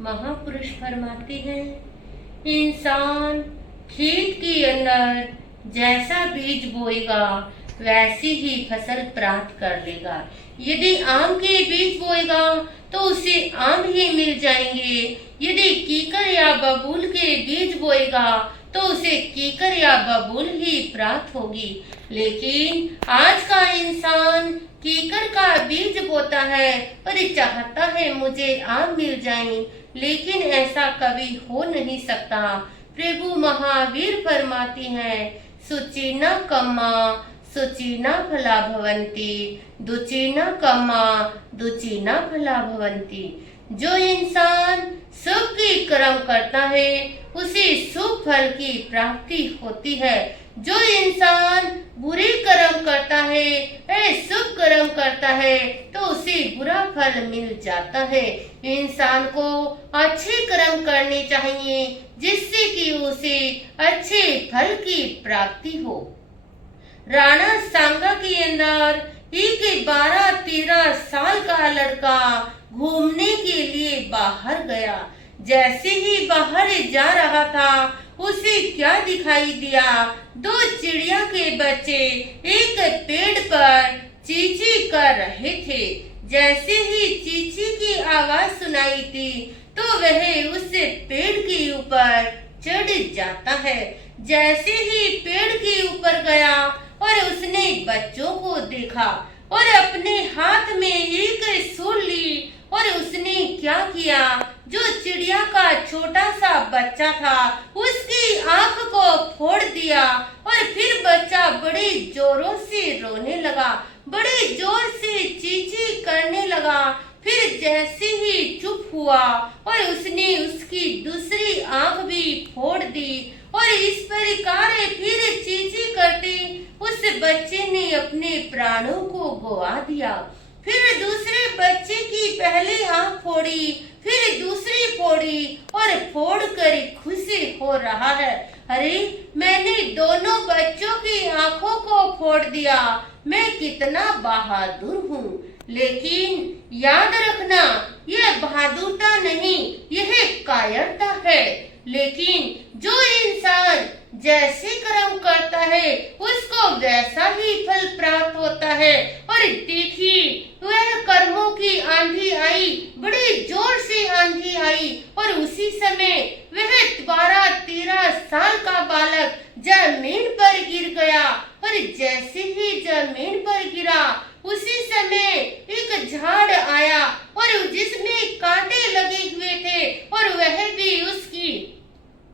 महापुरुष फरमाते हैं, इंसान खेत के अंदर जैसा बीज बोएगा वैसी ही फसल प्राप्त कर लेगा। यदि आम के बीज बोएगा तो उसे आम ही मिल जाएंगे। यदि कीकर या बबूल के बीज बोएगा तो उसे कीकर या बबूल ही प्राप्त होगी। लेकिन आज का इंसान कीकर का बीज बोता है और चाहता है मुझे आम मिल जाए, लेकिन ऐसा कभी हो नहीं सकता। प्रभु महावीर फरमाती हैं, सुचिना कम्मा सुचिना फला भवंती, दुचिना कम्मा दुचिना फला भवंती। जो इंसान शुभ की कर्म करता है उसे शुभ फल की प्राप्ति होती है। जो इंसान बुरे कर्म करता है, शुभ कर्म करता है तो उसे बुरा फल मिल जाता है। इंसान को अच्छे कर्म करने चाहिए जिससे कि उसे अच्छे फल की प्राप्ति हो। राणा सांगा के अंदर एक 12-13 साल का लड़का घूमने के लिए बाहर गया। जैसे ही बाहर जा रहा था उसे क्या दिखाई दिया, 2 चिड़िया के बच्चे एक पेड़ पर चींची कर रहे थे। जैसे ही चींची की आवाज सुनाई थी तो वह उस पेड़ के ऊपर चढ़ जाता है। जैसे ही पेड़ के ऊपर गया और उसने बच्चों को देखा और अपने हाथ में एक सूल ली और उसने क्या किया, जो चिड़िया का छोटा सा बच्चा था उसकी आंख को फोड़ दिया और फिर बच्चा बड़े जोरों से रोने लगा, बड़े जोर से चींची करने लगा। फिर जैसे ही चुप हुआ और उसने उसकी दूसरी आंख भी फोड़ दी और इस प्रकार फिर चींची करते उस बच्चे ने अपने प्राणों को गवा दिया। फिर दूसरे बच्चे की पहले आंख फोड़ी, फिर दूसरी फोड़ी और फोड़ कर खुशी हो रहा है, अरे मैंने दोनों बच्चों की आंखों को फोड़ दिया, मैं कितना बहादुर हूँ। लेकिन याद रखना, यह बहादुरता नहीं, यह कायरता है। लेकिन जो इंसान जैसे कर्म करता है उसको वैसा ही फल प्राप्त होता है। और देखिए, वह कर्मों की आंधी आई, बड़े जोर से आंधी आई और उसी समय वह 12-13 साल का बालक जमीन पर गिर गया। और जैसे ही जमीन पर गिरा उसी समय एक झाड़ आया और जिसमें कांटे लगे हुए थे और वह भी उसकी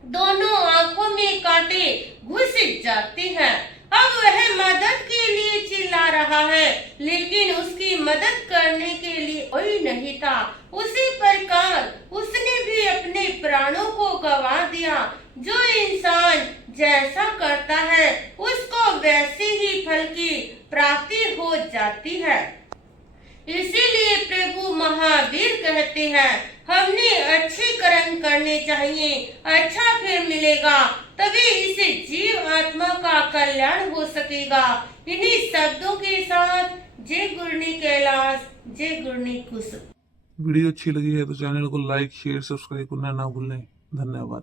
दोनों आंखों में कांटे घुस जाते हैं। अब वह मदद के लिए चिल्ला रहा है, लेकिन उसकी मदद करने के लिए कोई नहीं था। उसी प्रकार उसने भी अपने प्राणों को गंवा दिया। जो इंसान जैसा करता है उसको वैसे ही फल की प्राप्ति हो जाती है। इसीलिए प्रभु महावीर कहते हैं, हमने अच्छे कर्म करने चाहिए, अच्छा फिर मिलेगा, तभी इसे जीव आत्मा का कल्याण हो सकेगा। इन्हीं शब्दों के साथ जय गुरनी कैलाश, जय गुरनी कुश। वीडियो अच्छी लगी है तो चैनल को लाइक शेयर सब्सक्राइब करना ना भूलें। धन्यवाद।